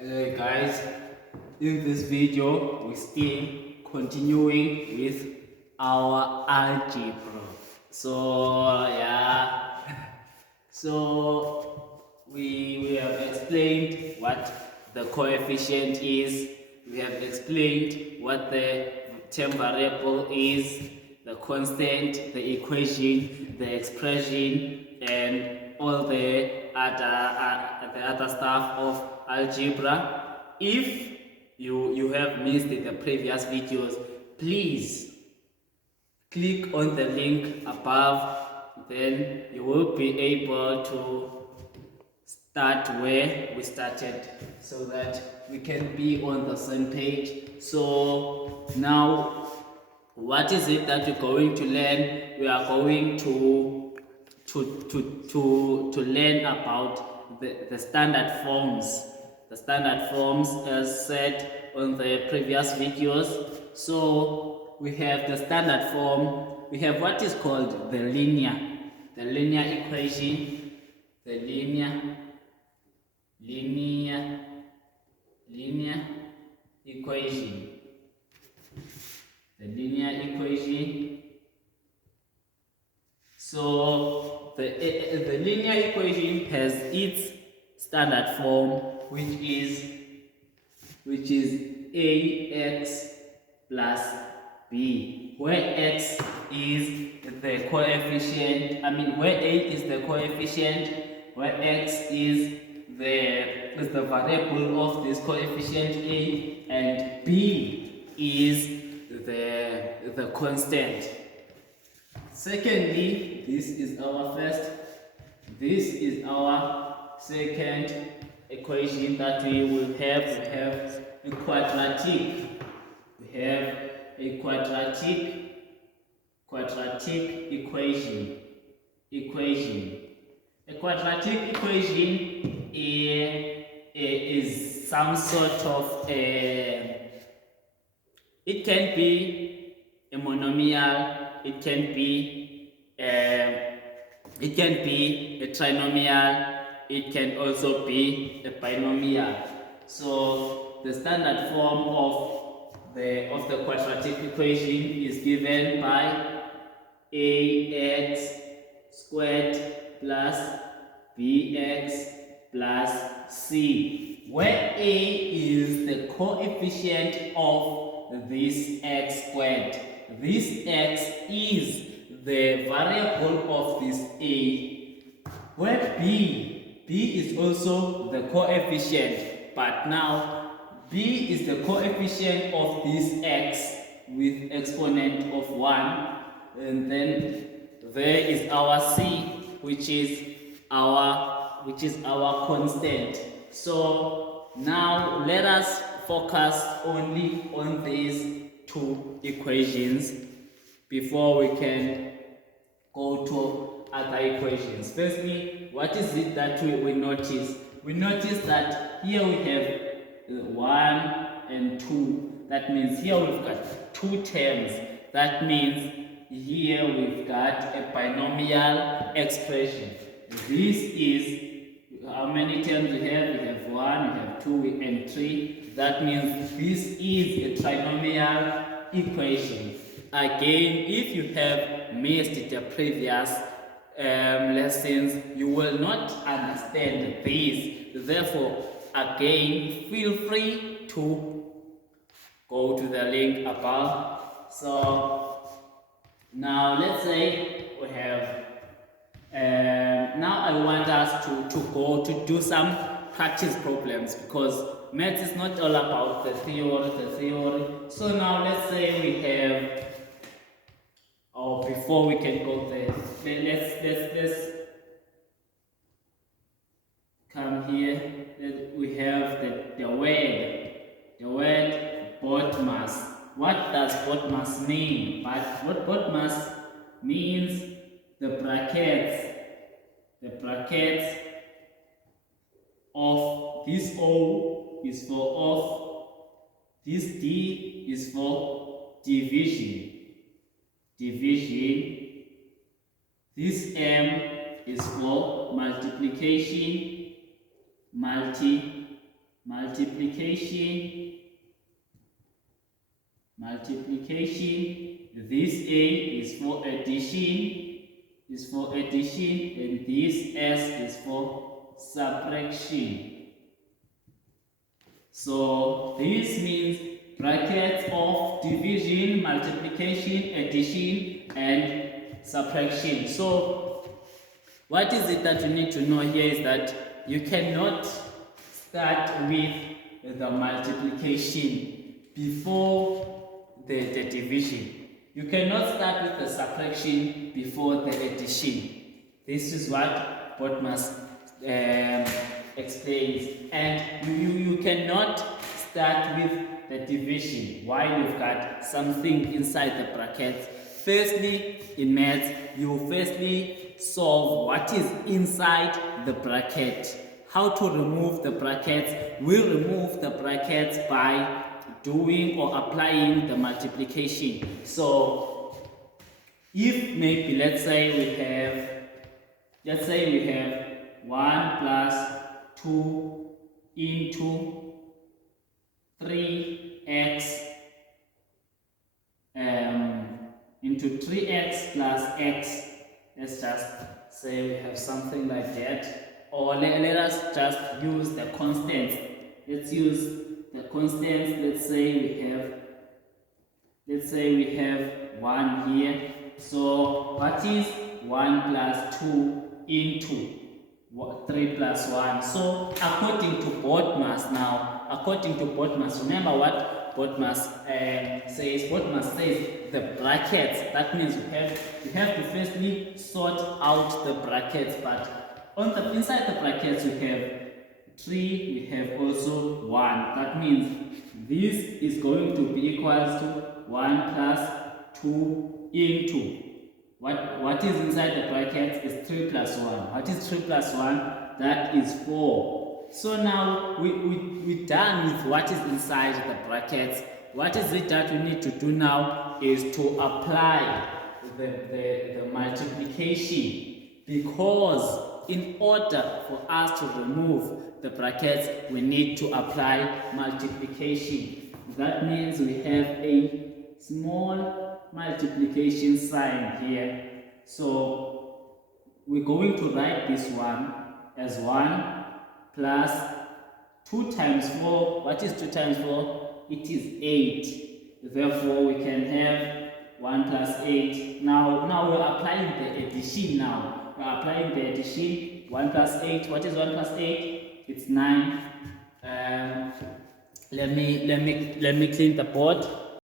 Guys, in this video we're still continuing with our algebra. So yeah, so we have explained what the coefficient is, we have explained what the term variable is, the constant, the equation, the expression, and all the other stuff of algebra. If you have missed the previous videos, please click on the link above, then you will be able to start where we started so that we can be on the same page. So now, what is it that you're going to learn? We are going to learn about the standard forms. The standard forms as said on the previous videos. So we have the standard form. We have what is called the linear equation, the linear equation, the linear equation. So the linear equation has its standard form, which is ax plus b, where x is the coefficient. Where a is the coefficient, where x is the variable of this coefficient a, and b is the constant. Secondly, this is our second equation that we will have. We have a quadratic. We have a quadratic equation. A quadratic equation is some sort of it can be a monomial, it can be a trinomial, it can also be a binomial. So the standard form of the quadratic equation is given by ax squared plus bx plus c, where a is the coefficient of this x squared. This x is the variable of this a, where b is also the coefficient, but now b is the coefficient of this x with exponent of 1, and then there is our c, which is our constant. So now let us focus only on these two equations before we can go to other equations. Firstly, what is it that we notice? We notice that here we have 1 and 2. That means here we've got two terms. That means here we've got a binomial expression. This is how many terms we have? We have 1, we have 2, and 3. That means this is a trinomial equation. Again, if you have missed the previous lessons, you will not understand this. Therefore, again, feel free to go to the link above. So now let's say we have now I want us to go to do some practice problems, because maths is not all about the theory. So now let's say we have, before we can go there, let's come here. We have the word BODMAS. What does BODMAS mean? But what BODMAS means, the brackets of this O is for off, this D is for division, this M is for multiplication, multiplication, this A is for addition, and this S is for subtraction. So this means brackets of division, multiplication, addition, and subtraction. So what is it that you need to know here is that you cannot start with the multiplication before the division. You cannot start with the subtraction before the addition. This is what Botmas explains. And you cannot start with the division while you've got something inside the brackets. Firstly, in maths, you firstly solve what is inside the bracket. How to remove the brackets? We remove the brackets by doing or applying the multiplication. So if maybe let's say we have 1 plus 2 into 3x into 3x plus x. Let's just say we have something like that, or let us just use the constants. Let's use the constants. Let's say we have 1 here. So what is 1 plus 2 into 3 plus 1? So according to Botmas, remember what Botmas says? Botmas says the brackets. That means you have to firstly sort out the brackets, but inside the brackets you have 3, we have also 1. That means this is going to be equals to 1 plus 2 into what is inside the brackets is 3 plus 1. What is 3 plus 1? That is 4. So now we're done with what is inside the brackets. What is it that we need to do now is to apply the multiplication, because in order for us to remove the brackets, we need to apply multiplication. That means we have a small multiplication sign here. So we're going to write this one as 1 plus 2 times 4. What is 2 times 4? It is 8. Therefore, we can have 1 plus 8. Now we're applying the addition. We're applying the addition. 1 plus 8. What is 1 plus 8? It's 9. Let me clean the board.